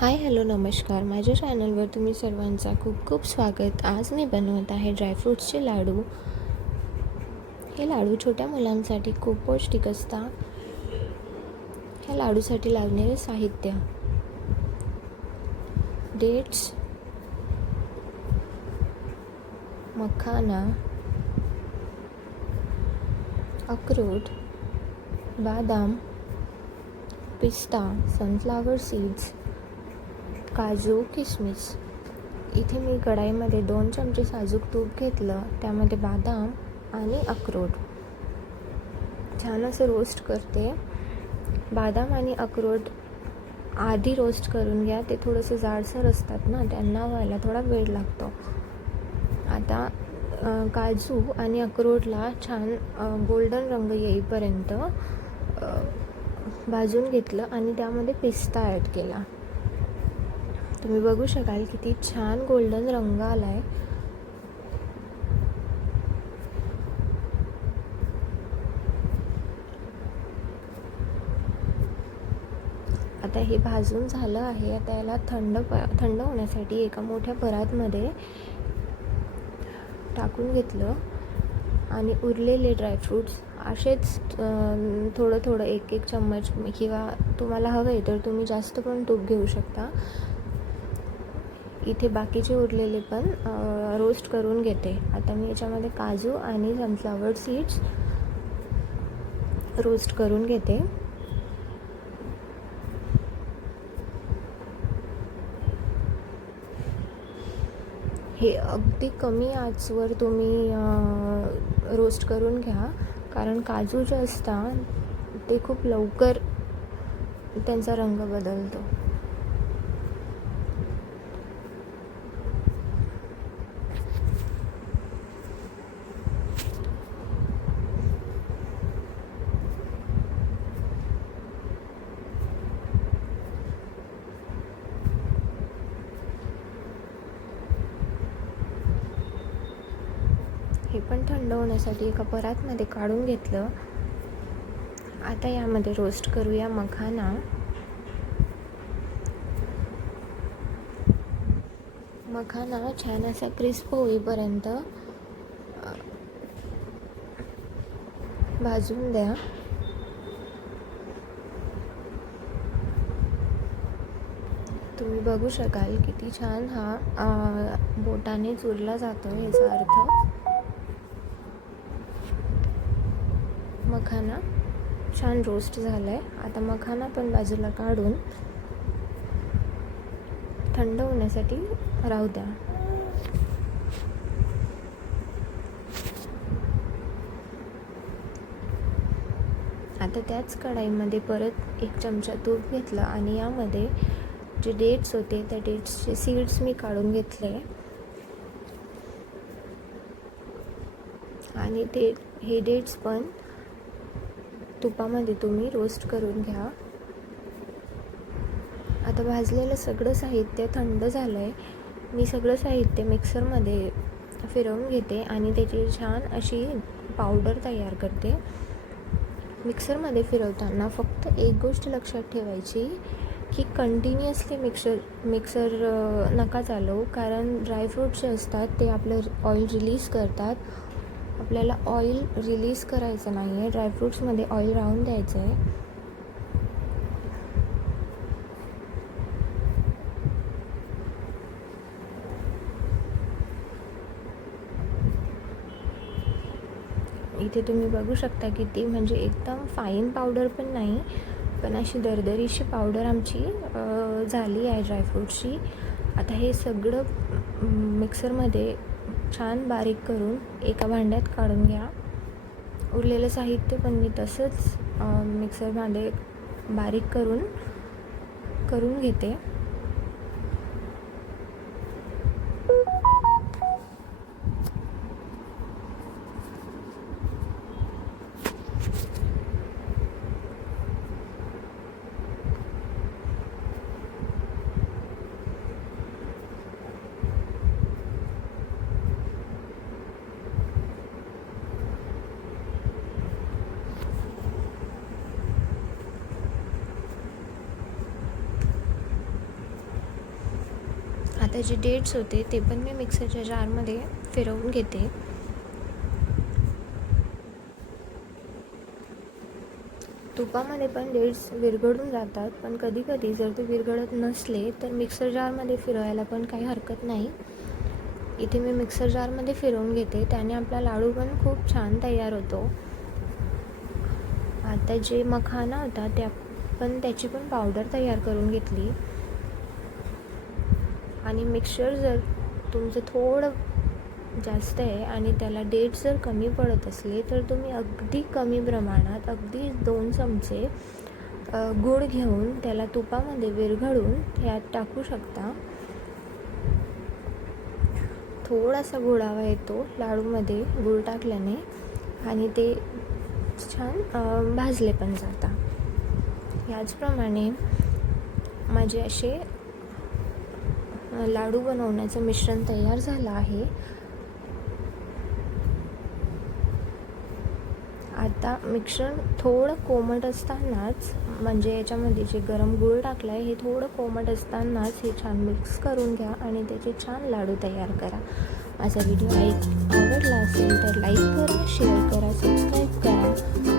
Hi hello नमस्कार. माझ्या चॅनलवर तुम्ही सर्वांचा खूप खूप स्वागत. आज मी बनवत आहे ड्रायफ्रूट्सचे लाडू. हे लाडू छोट्या मुलांसाठी खूप पौष्टिक असतात. ह्या लाडूसाठी लागणारे साहित्य: डेट्स, मखाना, अक्रोड, बदाम, पिस्ता, सनफ्लावर सीड्स, काजू, किशमिश. इथे मी कढाईमध्ये 2 चमचे साजूक तूप घेतलं. त्यामध्ये बदाम आणि अक्रोड छान असं रोस्ट करते. बदाम आणि अक्रोड आधी रोस्ट करून घ्या. ते थोडंसं जाडसर असतात ना, त्यांना व्हायला थोडा वेळ लागतो. आता काजू आणि अक्रोडला छान गोल्डन रंग येईपर्यंत भाजून घेतलं आणि त्यामध्ये पिस्ता ॲड केला. तुम्ही बघू शकाल किती छान गोल्डन रंग आला आहे. आता हे भाजून झालं आहे. आता याला थंड होण्यासाठी एका मोठ्या परातमध्ये टाकून घेतलं आणि उरलेले ड्रायफ्रूट्स असेच थोडं थोडं एक एक चम्मच, किंवा तुम्हाला हवं आहे तर तुम्ही जास्त पण तूप घेऊ शकता. इथे बाकीचे उरलेले पण रोस्ट करून घेते. आता मी याच्यामध्ये काजू आणि सनफ्लावर सीड्स रोस्ट करून घेते. हे अगदी कमी आचवर तुम्ही रोस्ट करून घ्या, कारण काजू जे असतात ते खूप लवकर त्यांचा रंग बदलतो. हे पण थंड होण्यासाठी एका परातमध्ये काढून घेतलं. आता यामध्ये रोस्ट करूया मखाना. मखाना छान असा क्रिस्प होईपर्यंत भाजून द्या. तुम्ही बघू शकाल किती छान हा बोटाने चुरला जातो. याचा अर्थ मखाना छान रोस्ट झाला आहे. आता मखाना पण बाजूला काढून थंड होण्यासाठी राहू द्या. आता त्याच कढाईमध्ये परत 1 चमचा तूप घेतलं आणि यामध्ये जे डेट्स होते त्या डेट्सचे सीड्स मी काढून घेतले आणि हे डेट्स पण तुपामध्ये तुम्ही रोस्ट करून घ्या. आता भाजलेलं सगळं साहित्य थंड झालं आहे. मी सगळं साहित्य मिक्सरमध्ये फिरवून घेते आणि त्याची छान अशी पावडर तयार करते. मिक्सरमध्ये फिरवताना फक्त एक गोष्ट लक्षात ठेवायची की कंटिन्युअसली मिक्सर नका चालवू, कारण ड्रायफ्रूट्स जे असतात ते आपलं ऑइल रिलीज करतात. आपल्याला ऑइल रिलीज करायचं नाही आहे, ड्रायफ्रूट्समध्ये ऑइल राहून द्यायचं आहे. इथे तुम्ही बघू शकता की ती म्हणजे एकदम फाईन पावडर पण नाही, पण अशी दरदरीशी पावडर आमची झाली आहे ड्रायफ्रूट्सची. आता हे सगळं मिक्सरमध्ये छान बारीक करून एका भांड्यात काढून घ्या. उरलेलं साहित्य पण मी तसंच मिक्सरमध्ये बारीक करून घेते. आता जे डेट्स होते ते पण मी मिक्सरच्या जारमध्ये फिरवून घेते. तुपामध्ये पण डेट्स विरघळून जातात, पण कधी कधी जर ते विरघळत नसले तर मिक्सर जारमध्ये फिरवायला पण काही हरकत नाही. इथे मी मिक्सर जारमध्ये फिरवून घेते, त्याने आपला लाडू पण खूप छान तयार होतो. आता जे मखाना होता त्याची पण पावडर तयार करून घेतली. आणि मिक्सर जर तुमचं थोडं जास्त आहे आणि त्याला डेट्स जर कमी पडत असले तर तुम्ही अगदी कमी प्रमाणात, अगदी 2 चमचे गूळ घेऊन त्याला तुपामध्ये विरघळून ह्यात टाकू शकता. थोडासा गोडावा येतो लाडूमध्ये गूळ टाकल्याने आणि ते छान भाजले पण जातात. याचप्रमाणे माझे असे लाडू बनवण्याचं मिश्रण तयार झालं आहे. आता मिश्रण थोडं कोमट असतानाच, म्हणजे याच्यामध्ये जे गरम गूळ टाकलं आहे हे थोडं कोमट असतानाच हे छान मिक्स करून घ्या आणि त्याचे छान लाडू तयार करा. माझा व्हिडिओ आवडला असेल तर लाईक करा, शेअर करा, सबस्क्राईब करा.